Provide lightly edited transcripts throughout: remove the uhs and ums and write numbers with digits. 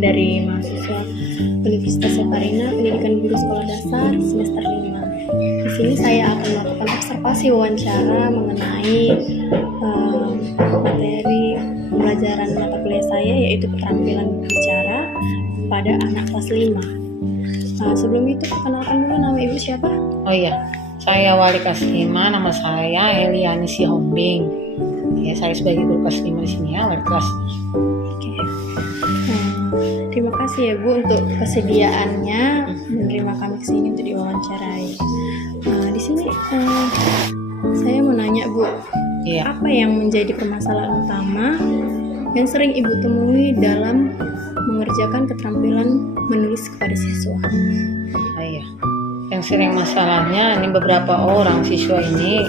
dari mahasiswa Universitas Saparina, Pendidikan Guru Sekolah Dasar semester 5. Di sini saya akan melakukan observasi wawancara mengenai materi pembelajaran mata kuliah saya, yaitu keterampilan bicara pada anak kelas 5. Sebelum itu, perkenalkan dulu, nama Ibu siapa? Oh iya, saya wali kelas 5, nama saya Eliani Sihombing. Ya, saya sebagai guru kelas 5 di sini ya, wali kelas. Oke. Terima kasih ya Bu untuk kesediaannya menerima kami ke sini untuk diwawancarai. Di sini saya mau nanya Bu, apa yang menjadi permasalahan utama yang sering Ibu temui dalam mengerjakan keterampilan menulis kepada siswa? Oh iya, yang sering masalahnya ini beberapa orang siswa ini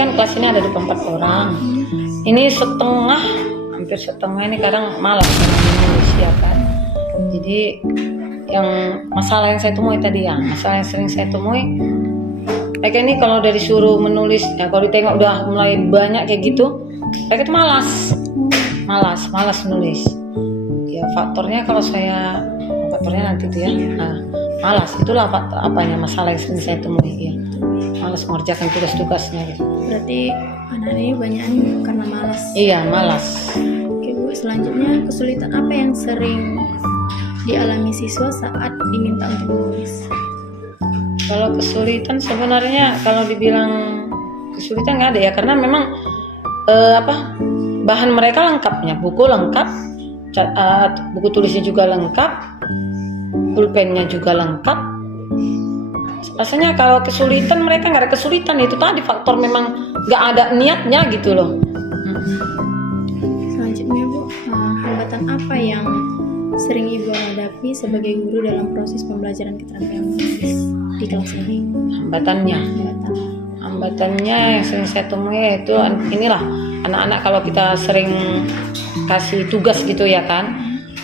kan kelas ini ada 24 orang. Ini hampir setengah ini kadang malas menulis ya kan. Jadi yang masalah yang saya temui tadi ya, masalah yang sering saya temui mereka ini kalau dari suruh menulis ya, kalau ditengok udah mulai banyak kayak gitu, mereka tuh malas menulis. Ya faktornya nanti tuh ya, malas, itulah masalah yang sering saya temui ya, malas mengerjakan tugas-tugasnya gitu. Berarti anak ini banyak karena malas. Iya, malas. Oke Bu, selanjutnya kesulitan apa yang sering dialami siswa saat diminta untuk menulis? Kalau kesulitan sebenarnya kalau dibilang kesulitan nggak ada ya, karena memang bahan mereka lengkapnya, buku lengkap, buku tulisnya juga lengkap, pulpennya juga lengkap. Rasanya kalau kesulitan mereka nggak ada kesulitan, itu tadi faktor memang nggak ada niatnya gitu loh. Selanjutnya Bu, hambatan apa yang sering Ibu hadapi sebagai guru dalam proses pembelajaran keterampilan menulis di kelas ini? Hambatannya yang sering saya temui yaitu inilah, anak-anak kalau kita sering kasih tugas gitu ya kan,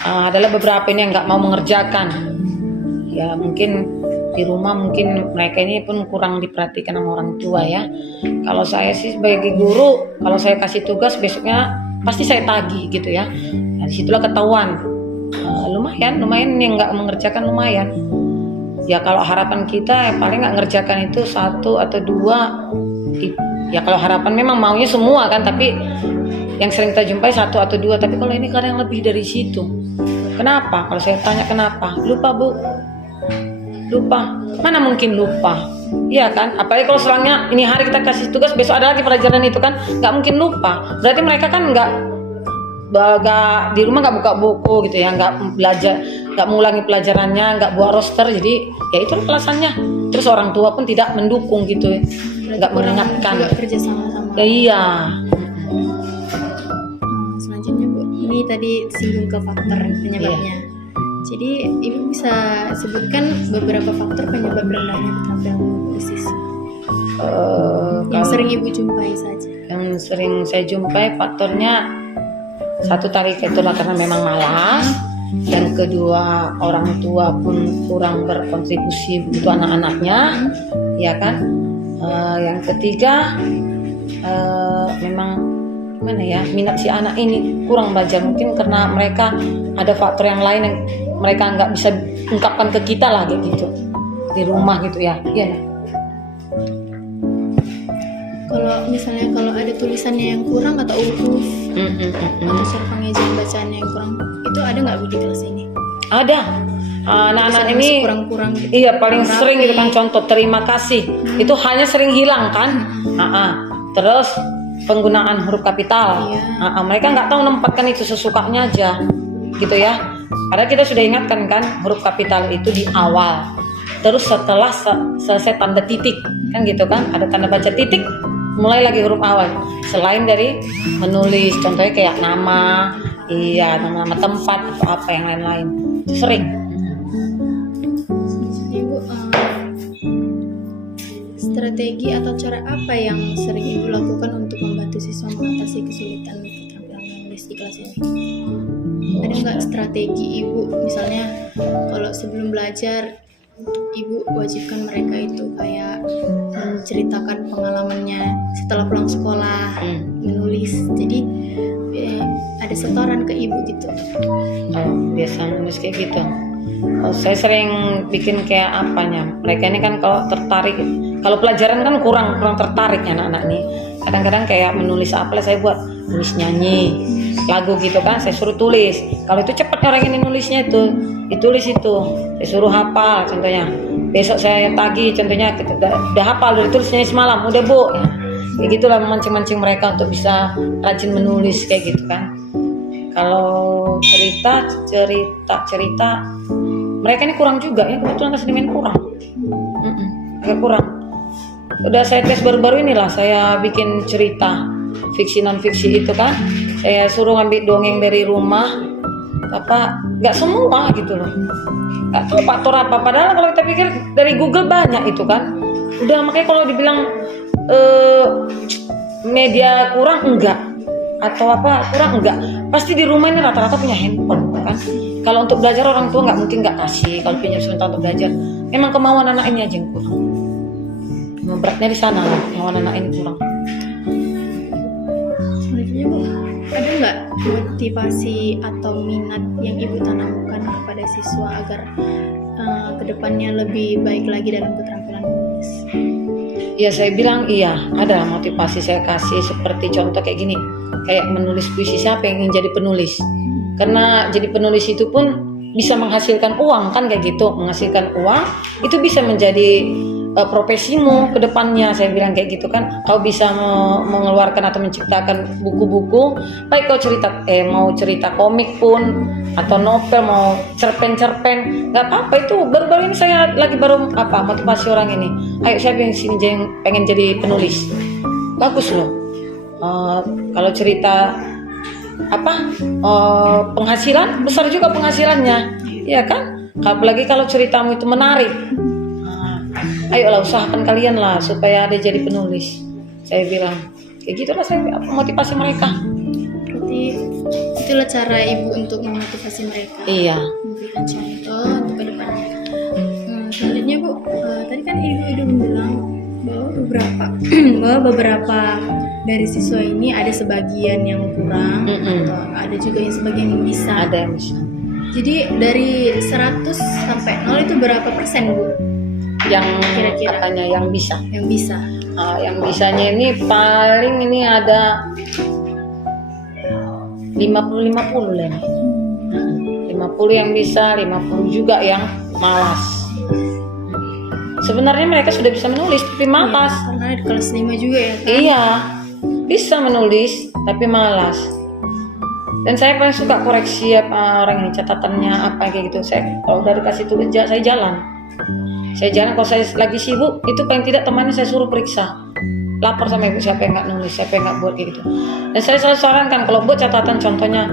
adalah beberapa ini yang nggak mau mengerjakan. Ya mungkin di rumah mungkin mereka ini pun kurang diperhatikan sama orang tua ya. Kalau saya sih sebagai guru, kalau saya kasih tugas besoknya pasti saya tagih gitu ya. Nah, disitulah ketahuan lumayan yang nggak mengerjakan lumayan. Ya kalau harapan kita ya paling nggak ngerjakan itu 1 atau 2. Ya kalau harapan memang maunya semua kan, tapi yang sering kita jumpai 1 atau 2. Tapi kalau ini kadang lebih dari situ. Kenapa? Kalau saya tanya kenapa? Lupa Bu. Lupa, mana mungkin lupa, iya kan? Apalagi kalau selangnya ini hari kita kasih tugas, besok ada lagi pelajaran itu kan, nggak mungkin lupa. Berarti mereka kan nggak di rumah nggak buka buku gitu ya, nggak belajar, nggak mengulangi pelajarannya, nggak buat roster. Jadi ya itu alasannya. Terus orang tua pun tidak mendukung gitu, nggak mengingatkan. Kerja sama-sama. Ya, iya. Selanjutnya Bu, ini tadi singgung ke faktor penyebabnya. Jadi Ibu bisa sebutkan beberapa faktor penyebab rendahnya keterampilan menulis siswa yang sering Ibu jumpai saja. Yang sering saya jumpai faktornya satu tadi itulah karena memang malas. Yang kedua orang tua pun kurang berkontribusi begitu anak-anaknya, ya kan. Yang ketiga memang gimana ya, minat si anak ini kurang belajar, mungkin karena mereka ada faktor yang lain yang mereka nggak bisa ungkapkan ke kita lah kayak gitu di rumah gitu ya. Iya. Kalau ada tulisannya yang kurang atau huruf atau surat pengejaran bacaannya yang kurang, itu ada nggak Bu di kelas ini? Ada. Anak-anak ini kurang-kurang gitu. Iya, paling sering gitu kan, contoh terima kasih itu hanya sering hilang kan. Terus penggunaan huruf kapital, mereka nggak tahu menempatkan itu, sesukanya aja gitu ya. Padahal kita sudah ingatkan kan, huruf kapital itu di awal, terus setelah selesai tanda titik kan gitu kan, ada tanda baca titik, mulai lagi huruf awal. Selain dari menulis, contohnya kayak nama tempat atau apa yang lain-lain, itu sering. Ibu, strategi atau cara apa yang sering Ibu lakukan untuk membantu siswa mengatasi kesulitan keterampilan menulis di kelas ini? Ada nggak strategi Ibu, misalnya kalau sebelum belajar Ibu wajibkan mereka itu kayak menceritakan pengalamannya setelah pulang sekolah, menulis. Jadi ada ada setoran ke ibu gitu. Oh, biasa nulis kayak gitu. Oh, saya sering bikin kayak apanya. Mereka ini kan kalau tertarik, kalau pelajaran kan kurang tertarik anak-anak nih. Kadang-kadang kayak menulis apa saya buat nulis nyanyi lagu gitu kan, saya suruh tulis. Kalau itu cepat orang ini nulisnya itu ditulis itu, saya suruh hafal contohnya. Besok saya tagih contohnya gitu, udah hafal, udah tulisnya semalam, udah bu. Ya, kayak gitulah memancing-mancing mereka untuk bisa rajin menulis kayak gitu kan. Kalau cerita mereka ini kurang juga ya, kebetulan kesenian kurang. Agak kurang. Udah saya tes baru-baru inilah saya bikin cerita fiksi non fiksi itu kan. Saya suruh ngambil dongeng dari rumah, apa nggak semua gitu loh. Nggak tahu faktor apa. Padahal kalau kita pikir dari Google banyak itu kan. Udah makanya kalau dibilang media kurang enggak atau apa kurang enggak, pasti di rumah ini rata-rata punya handphone kan. Kalau untuk belajar orang tua nggak mungkin nggak kasih kalau pinjam sebentar untuk belajar. Memang kemauan anak ini aja yang kurang. Beratnya di sana lah, kemauan anak ini kurang. Sebenarnya Bu, ada nggak motivasi atau minat yang ibu tanamkan kepada siswa agar kedepannya lebih baik lagi dalam keterampilan menulis? Ya saya bilang iya, ada motivasi saya kasih seperti contoh kayak gini, kayak menulis puisi, siapa yang ingin jadi penulis? Karena jadi penulis itu pun bisa menghasilkan uang kan kayak gitu, menghasilkan uang itu bisa menjadi profesimu ke depannya, saya bilang kayak gitu kan. Kau bisa mengeluarkan atau menciptakan buku-buku, baik kau mau cerita komik pun atau novel, mau cerpen, nggak apa-apa. Itu baru-baru ini saya lagi motivasi orang ini, ayo siapa yang sini pengen jadi penulis, bagus loh. Kalau cerita penghasilan besar juga penghasilannya, ya kan. Apalagi kalau ceritamu itu menarik, ayolah usahakan kalian lah supaya ada jadi penulis. Saya bilang kayak gitulah saya motivasi mereka. Berarti itulah cara ibu untuk memotivasi mereka. Iya. Memberikan contoh untuk kedepannya. Selanjutnya Bu, tadi kan ibu bilang bahwa beberapa dari siswa ini ada sebagian yang kurang, atau ada juga yang sebagian yang bisa. Ada yang bisa. Jadi dari 100 sampai 0 itu berapa persen Bu? Yang Kira-kira katanya yang bisa. Yang bisa. Yang bisanya ini paling ini ada 50-50 lah nih. 50 yang bisa, 50 juga yang malas. Sebenarnya mereka sudah bisa menulis tapi malas. Ya, karena di kelas 5 juga ya kan? Iya, bisa menulis tapi malas. Dan saya paling suka koreksi orang ini catatannya apa kayak gitu. Saya kalau udah dikasih tugas saya jalan. Kalau saya lagi sibuk itu paling tidak temannya saya suruh periksa, lapor sama ibu siapa yang nggak nulis, siapa yang nggak buat kayak gitu. Dan saya selalu sarankan kalau buat catatan contohnya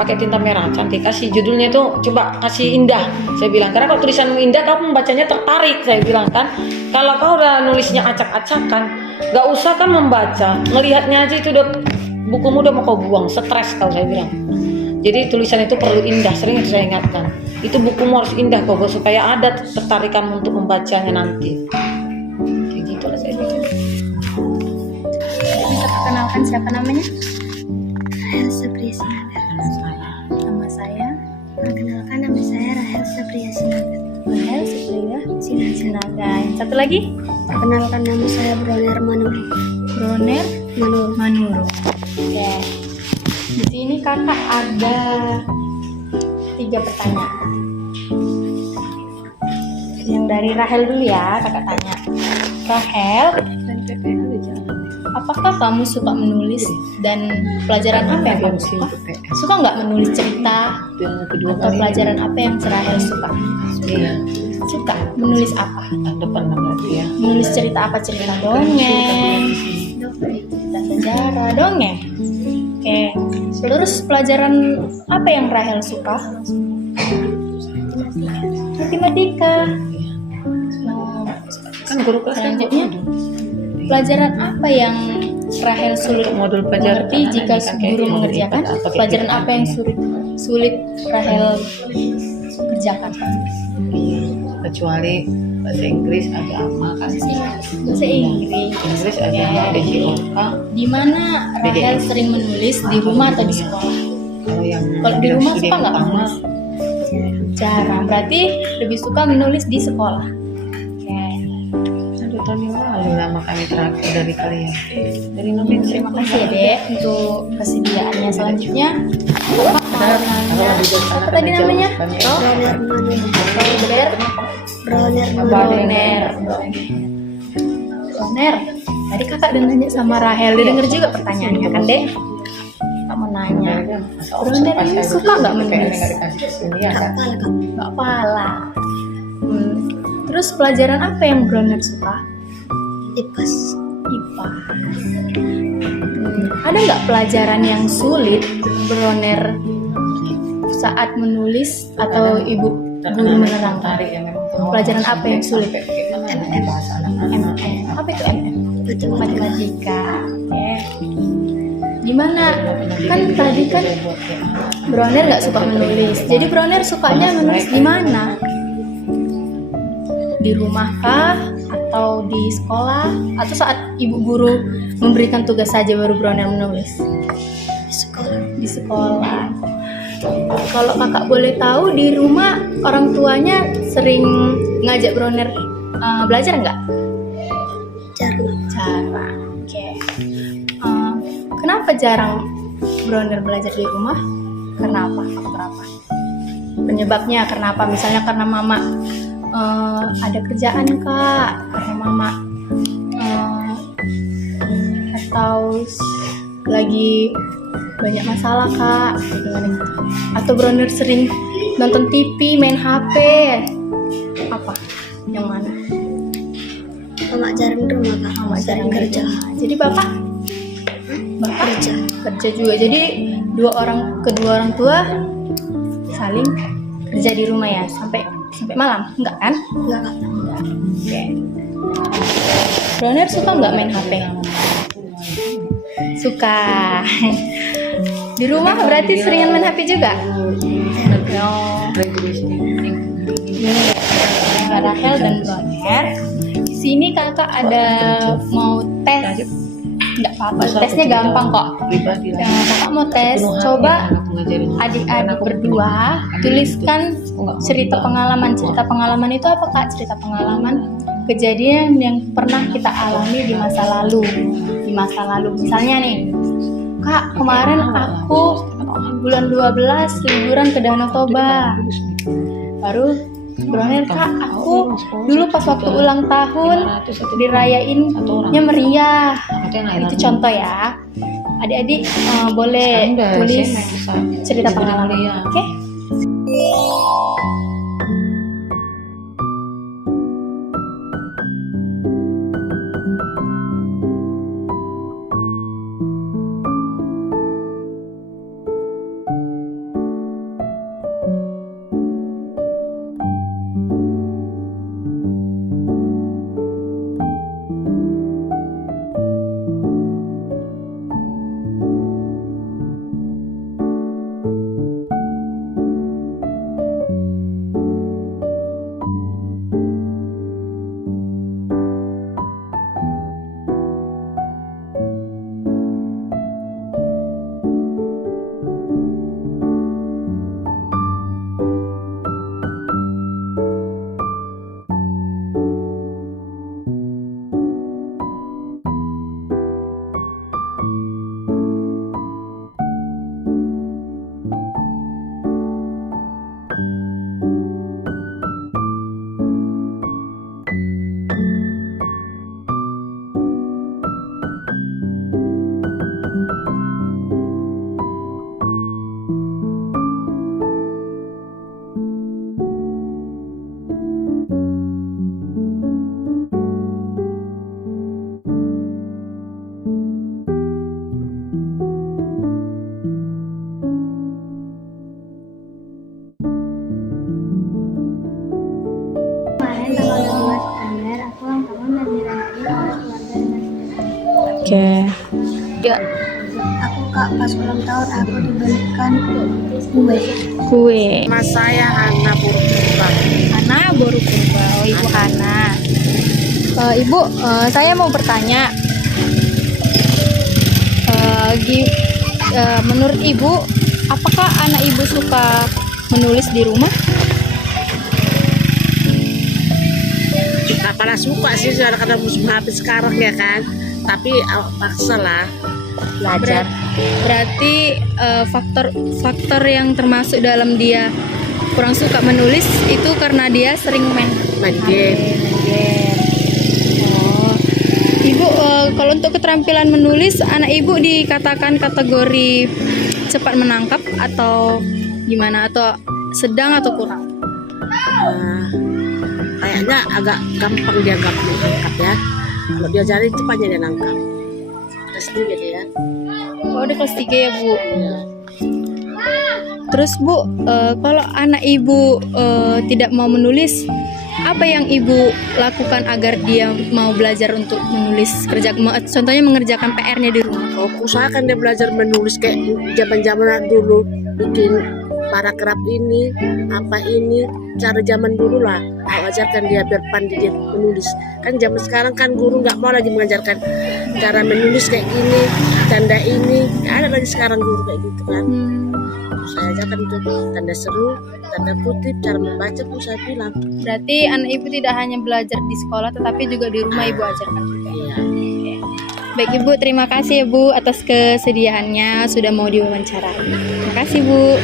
pakai tinta merah cantik, kasih judulnya itu coba kasih indah. Saya bilang karena kalau tulisanmu indah kamu membacanya tertarik. Saya bilang kan kalau kau udah nulisnya acak-acakan nggak usah kan membaca, ngelihatnya aja itu udah bukumu udah mau kau buang, stres kau, saya bilang. Jadi tulisan itu perlu indah, sering saya ingatkan. Itu bukumu harus indah kok supaya ada tertarikan untuk membacanya nanti. Kayak gitu lah saya pikir. Bisa perkenalkan siapa namanya? Rahel Sapria Sinaga. Nama saya. Perkenalkan nama saya Rahel Sapria Sinaga. Rahel Sapria Sinaga. Yang satu lagi? Perkenalkan nama saya Broner Manuru. Broner Manuru. Oke. Di sini kakak ada 3 pertanyaan. Yang dari Rahel dulu ya, kakak tanya. Rahel, apakah kamu suka menulis dan pelajaran apa yang kamu suka? Suka nggak menulis cerita atau pelajaran apa yang Rahel suka? Iya. Suka menulis apa? Depan lagi ya. Menulis cerita apa? Cerita dongeng, cerita sejarah, dongeng. Oke. Terus pelajaran apa yang Rahel suka? Matematika. Nah, Kan guru kelas selanjutnya pelajaran apa yang Rahel sulit modul pelajaran mengerti jika guru mengerjakan? Pelajaran apa yang sulit Rahel kerjakan? Kecuali bahasa Inggris agama kan. Bahasa Inggris. Inggris ada DJOK. Di mana Rahel sering menulis, di rumah atau di sekolah? yang Kalau di rumah studi suka nggak utama, menulis? Jarang. Berarti lebih suka menulis di sekolah. Oke. 1 tahun yang lalu lama kami terakhir dari kalian. Dari November. Terima kasih ya Dek untuk kesediaannya. Selanjutnya Bapak mau nanya apa tadi namanya? Broner Manuli. Broner. Broner Manuli. Broner. Broner. Tadi kakak udah nanya sama Rahel. Dia denger juga pertanyaannya kan Dek? Kakak mau nanya. Broner ini suka nggak menulis? Apa lah kamu? Nggak pala. Terus pelajaran apa yang Broner suka? Ipas. IPA. Ada nggak pelajaran yang sulit Broner saat menulis atau ibu guru menerangkan? Pelajaran apa yang sulit? MM. Apa itu MM? Matematika. Oke. Gimana? Kan tadi kan Broner nggak suka menulis. Jadi Broner sukanya menulis di mana? Di rumah kah? Atau di sekolah? Atau saat ibu guru memberikan tugas saja baru Broner menulis? Di sekolah. Di sekolah. Kalau kakak boleh tahu, di rumah orang tuanya sering ngajak Broner belajar nggak? Jarang. Jarang. Oke. Kenapa jarang Broner belajar di rumah? Karena apa? Faktor apa? Penyebabnya karena apa? Misalnya karena mama ada kerjaan kak, karena mama atau lagi banyak masalah kak, gimana gitu. Atau Broner sering nonton TV, main HP, apa? Yang mana? Mama jarang di rumah kak. Mama Sering jarang kerja. Jadi bapak kerja juga. Jadi kedua orang tua saling kerja di rumah ya sampai malam, enggak kan? Enggak kak. Enggak. Oke. Broner suka nggak main HP? Suka. Di rumah berarti seringan main HP juga? Oh. Ini Rahel dan Broner. Di sini kakak ada mau tes. Enggak apa-apa, tesnya gampang kok. Kakak mau tes, coba adik-adik berdua tuliskan cerita pengalaman. Cerita pengalaman itu apa kak? Cerita pengalaman kejadian yang pernah kita alami di masa lalu. Misalnya nih, kak kemarin aku bulan 12 liburan ke Danau Toba. Baru Broner, kak aku dulu pas waktu ulang tahun dirayainnya meriah. Itu contoh ya. Adik-adik boleh tulis cerita pengalaman. Oke? Oke. Ya, Aku kak pas ulang tahun aku dibelikan kue. kue. Mas saya Hana Purba. Hana baru Purba. Oh, Ibu Hana. Ibu, saya mau bertanya. Menurut Ibu, apakah anak ibu suka menulis di rumah? Tak pernah suka sih karena musim habis sekarang ya kan. Tapi paksa lah belajar. Berarti faktor yang termasuk dalam dia kurang suka menulis itu karena dia sering main Main game. Oh, ibu kalau untuk keterampilan menulis, anak ibu dikatakan kategori cepat menangkap atau gimana, atau sedang atau kurang? Kayaknya agak gampang dia agak menangkap ya. Kalau diajarin cepatnya dia nangkap. Terus gitu ya. Oh, udah kelas 3 ya bu. Terus bu, kalau anak ibu tidak mau menulis, apa yang ibu lakukan agar dia mau belajar untuk menulis, contohnya mengerjakan PR-nya di rumah? Oh, usahakan dia belajar menulis kayak zaman-zaman dulu, bikin paragraf ini, apa ini, cara zaman dulu lah. Ajarkan dia biar pandai dia menulis. Kan zaman sekarang kan guru nggak mau lagi mengajarkan cara menulis kayak gini, tanda ini. Nggak ada lagi sekarang guru kayak gitu kan. Saya ajarkan itu tanda seru, tanda kutip, cara membaca pun saya bilang. Berarti anak ibu tidak hanya belajar di sekolah, tetapi juga di rumah ibu ajarkan juga. Iya. Baik ibu, terima kasih ya bu atas kesediaannya sudah mau diwawancarai. Terima kasih bu.